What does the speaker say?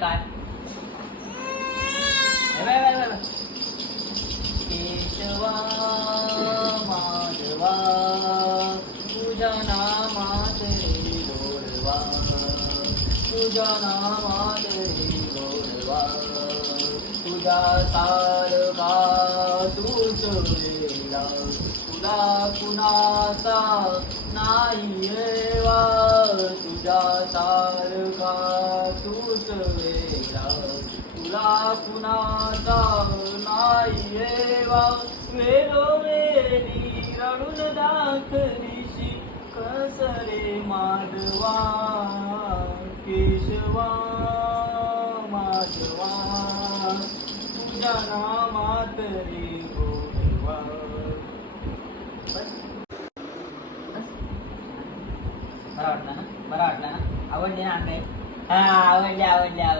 काय काय हे बाय बाय बाय केशवा माधवा तुझ्या नामात रे गोडवा तुझ्या नामात रे गोडवा तुझ्या सारखा तूच वेगळा तुला कुणाचा नाही येवा तुझ्या सारखा तूच वेगळा तुला कुणाचा नाही येवा वेळोवेळी रडून दाखलीशी कसरे माधवा केशवा माधवा तुझ्या नामात रे गोडवा. बरं वाटलं ना आवडली ना आणलंय. हा आवडली आवडली आवडली.